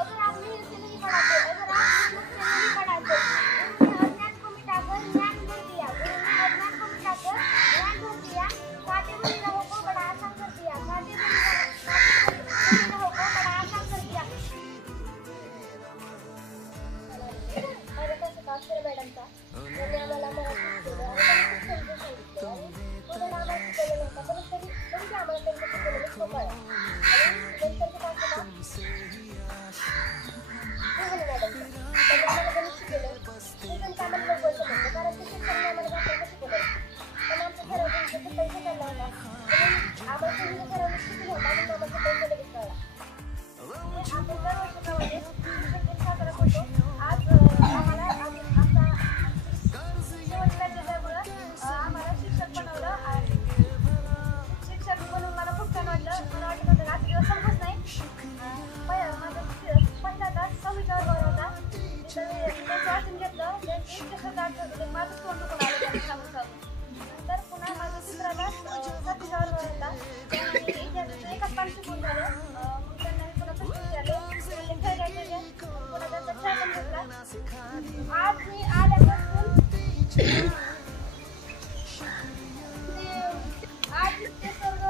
अगर आपने इसे नहीं पढ़ा तो अगर आप मुझसे नहीं पढ़ा तो उन्होंने अज्ञान को मिटाकर ज्ञान भर दिया। उन्होंने अज्ञान को मिटाकर ज्ञान भर दिया। काटे हुए राहों को बड़ा आसान कर दिया। काटे हुए राहों को बड़ा आसान कर दिया। माझ्या कसं कास्कर मॅडमचा त्यांनी आम्हाला मराठी शिकवलं आणि त्यांनी खूप समजून सांगितलं आणि मुलांना आम्हाला शिकवलं नव्हतं पण तरी आम्हाला त्यांचं शिकवलेलं सोपं आहे आणि नंतर काय असतं आम्हाला गणित शिकवलं ते पण आम्हाला लवकर समजलं कारण ते शिक्षकांनी आम्हाला भाषा शिकवलं पण आमच्या ठरवलं पैसे काढला होता आम्हाला तुम्ही ठरवलं शिकलं होतं आणि आम्हाला पैसे लगेच कळला आपण दर वर्षाप्रमाणे शिक्षक दिन साजरा करतो। आज आम्हाला आमचा शेवटच्या जिल्ह्यामुळं आम्हाला शिक्षक बनवलं आणि शिक्षक म्हणून मला खूप छान वाटलं। मला वाटत होतं आज दिवस संपत नाही। माझा पहिला तास 6वीच्या वर्गावर होता तिथं मी त्यांचं वाचून घेतलं त्यांची शिक्षक आठवलं माझं तोंड दुखून आलं त्यांनी सांगून नंतर पुन्हा माझा तिसरा तास 7वीच्या वर्गावर होता इतिहासाचं एकाच पान शिकून झालं मग त्यांना मी पुन्हा प्रश्न आले खेळ घ्यायचे पुन्हा त्यांचा खेळ पण घेतला। आज मी आल्यापासून आज ते सर्व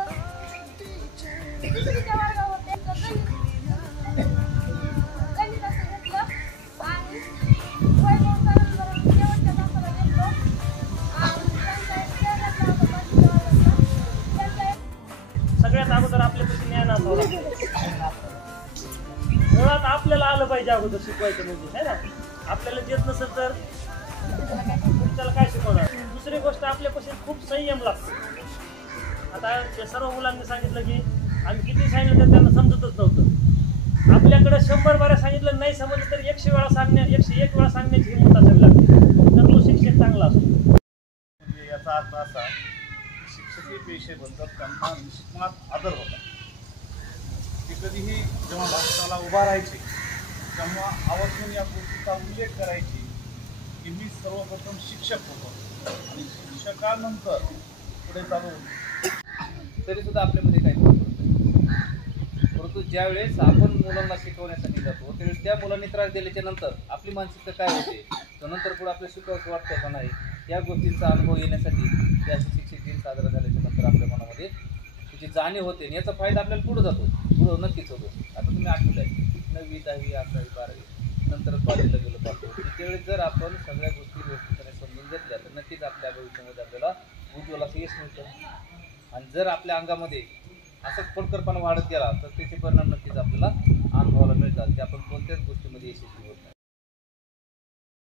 दुसरीच्या वर्गावर होते गणिताचं घेतलं आणि वैभव सरांबरोबर शेवटच्या तासाला घेतलो आणि त्यांचा एक खेळ घेतला होता पाचवीच्या वर्गातला त्यांचा सगळ्यात अगोदर आपल्यापाशी ज्ञान असावं मुळात आपल्याला आलं पाहिजे अगोदर शिकवायचं म्हणजे है ना आपल्याला येत नसेल तर त्याला काय शिकवणार। दुसरी गोष्ट आपल्यापाशी खूप संयम लागतो। आता त्या सर्व मुलांनी सांगितलं की आम्ही किती सांगितलं तर त्यांना समजतच नव्हतं। आपल्याकडे 100 बारा सांगितलं नाही समजलं तर 101 वेळा सांगण्याची हिंमत असावी लागते तर तो शिक्षक चांगला असतो। याचा अर्थ असा शिक्षकीय पेशेबद्दल त्यांना निश्चितच आदर होता। ते कधीही जेव्हा भाषणाला उभा राहायचे तेव्हा आवर्जून या गोष्टीचा उल्लेख करायचे की मी सर्वप्रथम शिक्षक होतो आणि शिक्षकानंतर पुढे चालून तरीसुद्धा आपल्यामध्ये काही फरक पडत नाही। परंतु ज्यावेळेस आपण मुलांना शिकवण्यासाठी जातो त्यावेळेस त्या मुलांनी त्रास दिल्याच्या नंतर आपली मानसिकता काय होते तर नंतर पुढे आपल्याला शिकवायचं वाटतं का नाही या गोष्टींचा अनुभव येण्यासाठी त्या शिक्षक दिन साजरा झाल्याच्या नंतर आपल्या मनामध्ये त्याची जाणीव होते आणि याचा फायदा आपल्याला पुढे जातो पुढं नक्कीच होतो। आता तुम्ही 8वीला आहे 9वी 10वी 11वी 12वी नंतर कॉलेजला गेलो पाहतो त्यावेळेस जर आपण सगळ्या गोष्टी व्यवस्थितपणे समजून घेतल्या तर नक्कीच आपल्या भविष्यामध्ये आपल्याला उज्ज्वल असं यश मिळतं आणि जर आपल्या अंगामध्ये असंच फटकरपणा वाढत गेला तर त्याचे परिणाम नक्कीच आपल्याला अनुभवाला मिळतात की आपण कोणत्याच गोष्टीमध्ये यशस्वी होत नाही।